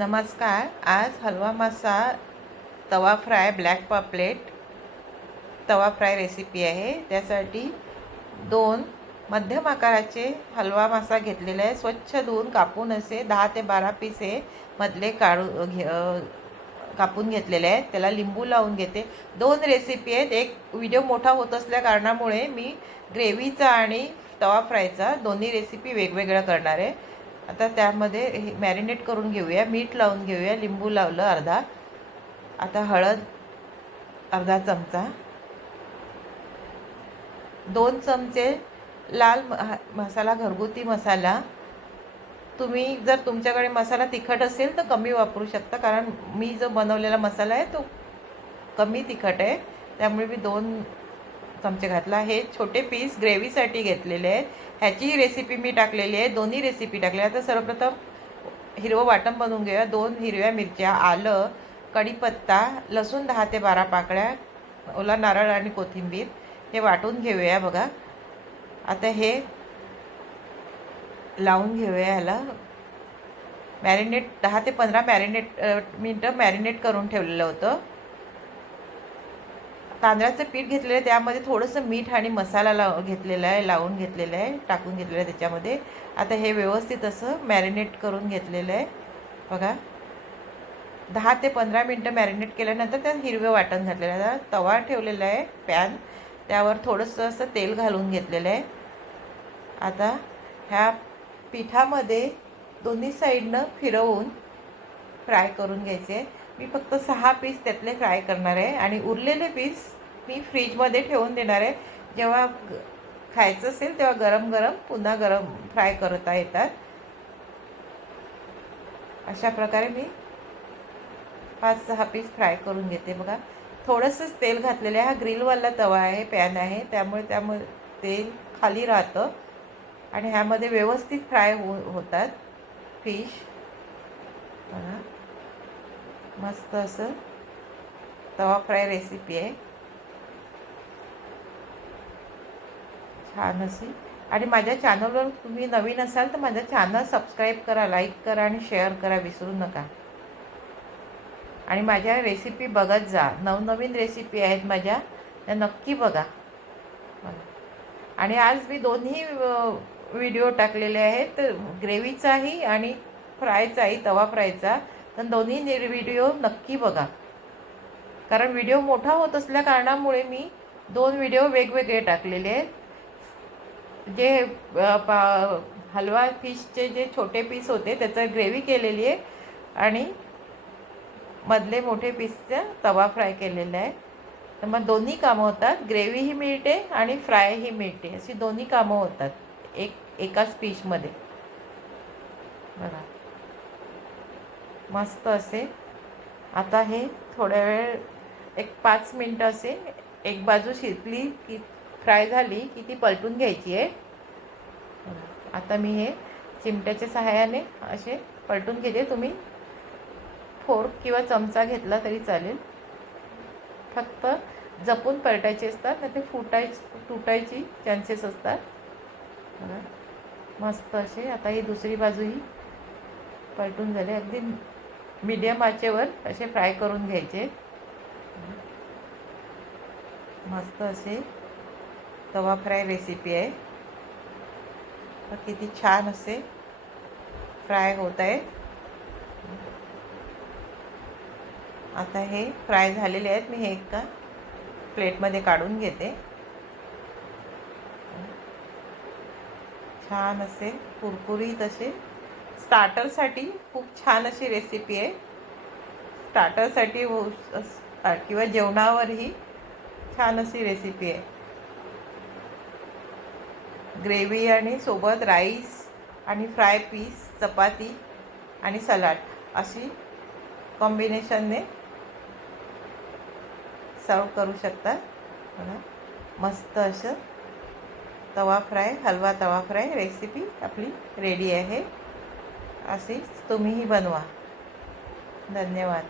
नमस्कार. आज हलवा मासा तवा फ्राय ब्लॅक पापलेट तवा फ्राय रेसिपी आहे. त्यासाठी दोन मध्यम आकाराचे हलवा मासा घेतलेला आहे. स्वच्छ धुवून कापून असे दहा ते बारा पिसे मधले काढू घे कापून घेतलेले आहेत. त्याला लिंबू लावून घेते. दोन रेसिपी आहेत. एक व्हिडिओ मोठा होत असल्या कारणामुळे मी ग्रेव्हीचा आणि तवा फ्रायचा दोन्ही रेसिपी वेगवेगळ्या करणार आहे. आता त्यामध्ये हे मॅरिनेट करून घेऊया मीठ लावून घेऊया लिंबू लावलं अर्धा. आता हळद अर्धा चमचा. दोन चमचे लाल मसाला घरगुती मसाला. तुम्ही जर तुमच्याकडे मसाला तिखट असेल तर कमी वापरू शकता कारण मी जो बनवलेला मसाला आहे तो कमी तिखट आहे. त्यामुळे मी दोन चमचे घातला. हे छोटे पीस ग्रेव्हीसाठी घेतलेले आहेत. ह्याचीही रेसिपी मी टाकलेली आहे. दोन्ही रेसिपी टाकल्या आता सर्वप्रथम हिरवं वाटण बनवून घेऊया. दोन हिरव्या मिरच्या आलं कढीपत्ता लसूण दहा ते बारा पाकळ्या ओला नारळ आणि कोथिंबीर. हे वाटून घेऊया बघा. आता हे लावून घेऊया ह्याला. मॅरिनेट दहा ते पंधरा मॅरिनेट मिनटं मॅरिनेट करून ठेवलेलं होतं. तांदळाचं पीठ घेतलेलं आहे त्यामध्ये थोडंसं मीठ आणि मसाला लाव घेतलेला आहे लावून घेतलेलं आहे टाकून घेतलेलं आहे त्याच्यामध्ये. आता हे व्यवस्थित असं मॅरिनेट करून घेतलेलं आहे. बघा. दहा ते पंधरा मिनटं मॅरिनेट केल्यानंतर त्यात हिरवं वाटण घातलेलं आहे. आता तवा ठेवलेला आहे पॅन त्यावर थोडंसं असं तेल घालून घेतलेलं आहे. आता ह्या पिठामध्ये दोन्ही साईडनं फिरवून फ्राय करून घ्यायचे. मी फक्त सहा पीस त्यातले फ्राय करणार आहे आणि उरलेले पीस मी फ्रीजमध्ये ठेवून देणार आहे. जेव्हा खायचं असेल तेव्हा गरम गरम पुन्हा गरम फ्राय करता येतात. अशा प्रकारे मी पाच सहा पीस फ्राय करून घेते बघा. थोडंसंच तेल घातलेलं आहे. हा ग्रिलवाला तवा आहे पॅन आहे. त्यामुळे त्यामुळे तेल खाली राहतं. आणि ह्यामध्ये व्यवस्थित फ्राय हो होतात. फिश बघा. मस्त असं तवा फ्राय रेसिपी आहे. छान अशी. आणि माझ्या चॅनलवर तुम्ही नवीन असाल तर माझं चॅनल सबस्क्राईब करा लाईक करा आणि शेअर करा विसरू नका. आणि माझ्या रेसिपी बघत जा. नवनवीन रेसिपी आहेत माझ्या. त्या नक्की बघा. आणि आज मी दोन्ही व्हिडिओ टाकलेले आहेत. ग्रेव्हीचाही आणि फ्रायचाही तवा फ्रायचा. तर दोन्ही व्हिडिओ नक्की बघा. कारण व्हिडिओ मोठा होत असल्या कारणामुळे मी दोन व्हिडिओ वेगवेगळे टाकलेले आहेत. जे पा हलवा फिशचे जे छोटे पीस होते त्याचं ग्रेव्ही केलेली आहे. आणि मधले मोठे पीसचं तवा फ्राय केलेला आहे. तर मग दोन्ही कामं होतात. ग्रेव्हीही मिळते आणि फ्रायही मिळते. अशी दोन्ही कामं होतात. एक एकाच पीसमध्ये बघा. मस्त असे. आता हे थोड्या वेळ एक पाच मिनटं असे एक बाजू शिजली की फ्राय झाली की ती पलटून घ्यायची आहे. आता मी हे चिमट्याच्या सहाय्याने असे पलटून घेते. तुम्ही फोर्क किंवा चमचा घेतला तरी चालेल. फक्त जपून पलटायचे असतात नाही ते फुटाय तुटायची चान्सेस असतात. मस्त असे. आता ही दुसरी बाजूही पलटून झाले. अगदी मीडियम आचेवर असे फ्राय करून घ्यायचे. मस्त असे तवा फ्राय रेसिपी आहे. तर किती छान असे फ्राय होत आहेत आता हे फ्राय झालेले आहेत. मी हे एका प्लेटमध्ये काढून घेते. छान असे कुरकुरीत असे स्टार्टरसाठी खूप छान अशी रेसिपी आहे. स्टार्टरसाठी हो, अस- किंवा जेवणावरही छान अशी रेसिपी आहे. ग्रेव्ही आणि सोबत राईस आणि फ्राय पीस चपाती आणि सलाड अशी कॉम्बिनेशनने सर्व करू शकता. बघा मस्त असं तवा फ्राय हलवा तवा फ्राय रेसिपी आपली रेडी आहे. अशीच तुम्हीही बनवा. धन्यवाद.